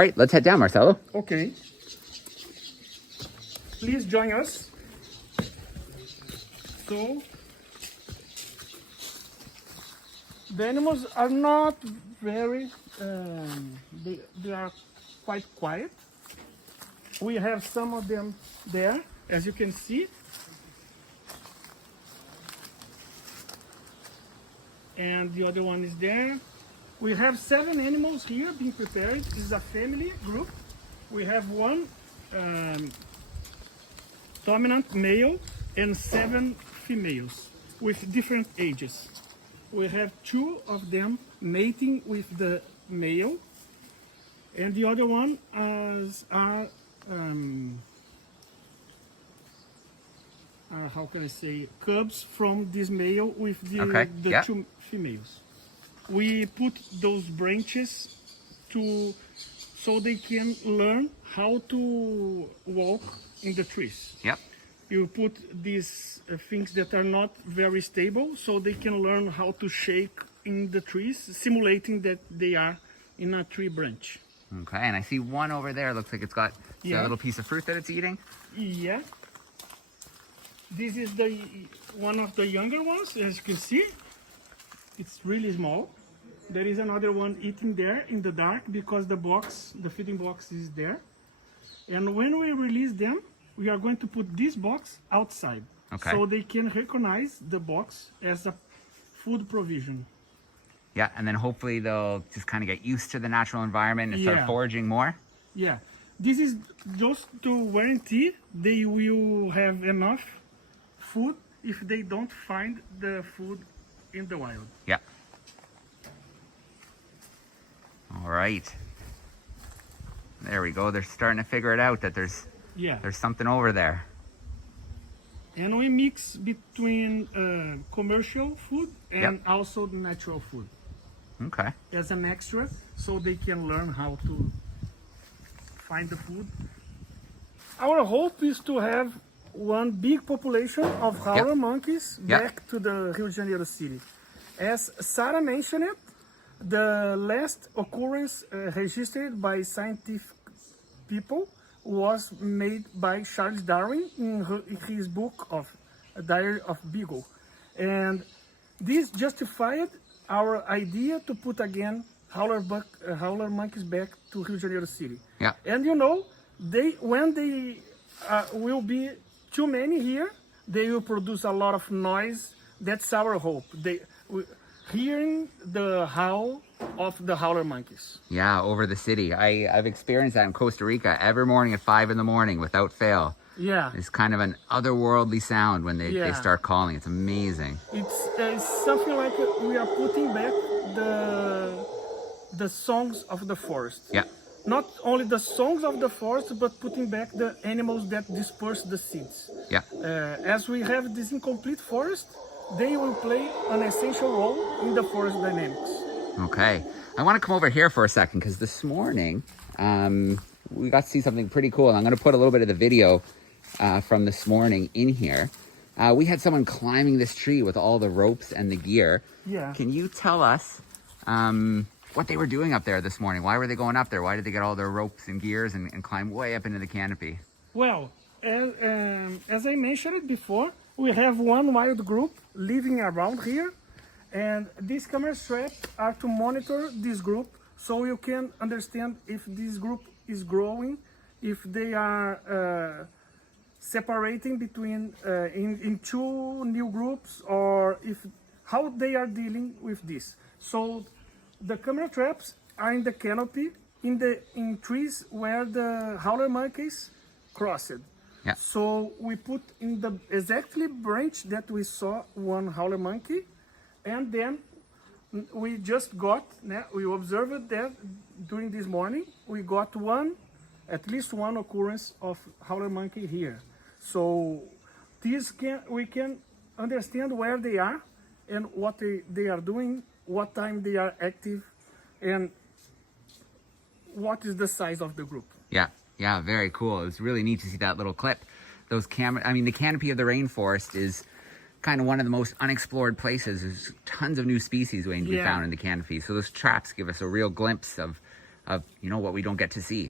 All right, let's head down, Marcelo. Okay. Please join us. So, the animals are not very, they are quite quiet. We have some of them there, as you can see. And the other one is there. We have 7 animals here being prepared. This is a family group. We have one dominant male and 7 females with different ages. We have 2 of them mating with the male, and the other one are how can I say, cubs from this male with the 2 females. We put those branches so they can learn how to walk in the trees. Yep. You put these things that are not very stable so they can learn how to shake in the trees, simulating that they are in a tree branch. Okay, and I see one over there. Looks like it's got a little piece of fruit that it's eating. Yeah. This is one of the younger ones, as you can see. It's really small. There is another one eating there in the dark because the feeding box is there. And when we release them, we are going to put this box outside. Okay. So they can recognize the box as a food provision. Yeah, and then hopefully they'll just kind of get used to the natural environment and start foraging more. Yeah. This is just to guarantee they will have enough food if they don't find the food in the wild. Yeah. All right. There we go. They're starting to figure it out that there's something over there. And we mix between commercial food and also natural food. Okay. As an extra, so they can learn how to find the food. Our hope is to have one big population of howler monkeys back to the Rio de Janeiro city. As Sarah mentioned it, the last occurrence registered by scientific people was made by Charles Darwin in his book of Diary of Beagle. And this justified our idea to put again howler monkeys back to Rio de Janeiro city. Yeah. And you know, when they will be too many here, they will produce a lot of noise. That's our hope. Hearing the howl of the howler monkeys. Yeah, over the city. I've experienced that in Costa Rica every morning at 5 in the morning without fail. Yeah. It's kind of an otherworldly sound when they start calling. It's amazing. It's something like we are putting back the songs of the forest. Yeah. Not only the songs of the forest, but putting back the animals that disperse the seeds. Yeah. As we have this incomplete forest, they will play an essential role in the forest dynamics. Okay. I want to come over here for a second because this morning we got to see something pretty cool. And I'm going to put a little bit of the video from this morning in here. We had someone climbing this tree with all the ropes and the gear. Yeah. Can you tell us what they were doing up there this morning? Why were they going up there? Why did they get all their ropes and gears and climb way up into the canopy? Well, as I mentioned before, we have one wild group living around here, and these camera straps are to monitor this group so you can understand if this group is growing, if they are separating between in 2 new groups, or how they are dealing with this. So the camera traps are in the canopy in trees where the howler monkeys crossed. Yeah. So we put in the exactly branch that we saw one howler monkey, and then we just got, we observed that during this morning, we got at least one occurrence of howler monkey here. So we can understand where they are and what they are doing, what time they are active, and what is the size of the group. Yeah. Yeah, very cool. It's really neat to see that little clip. The canopy of the rainforest is kind of one of the most unexplored places. There's tons of new species waiting to be found in the canopy. So those traps give us a real glimpse of of, you know, what we don't get to see.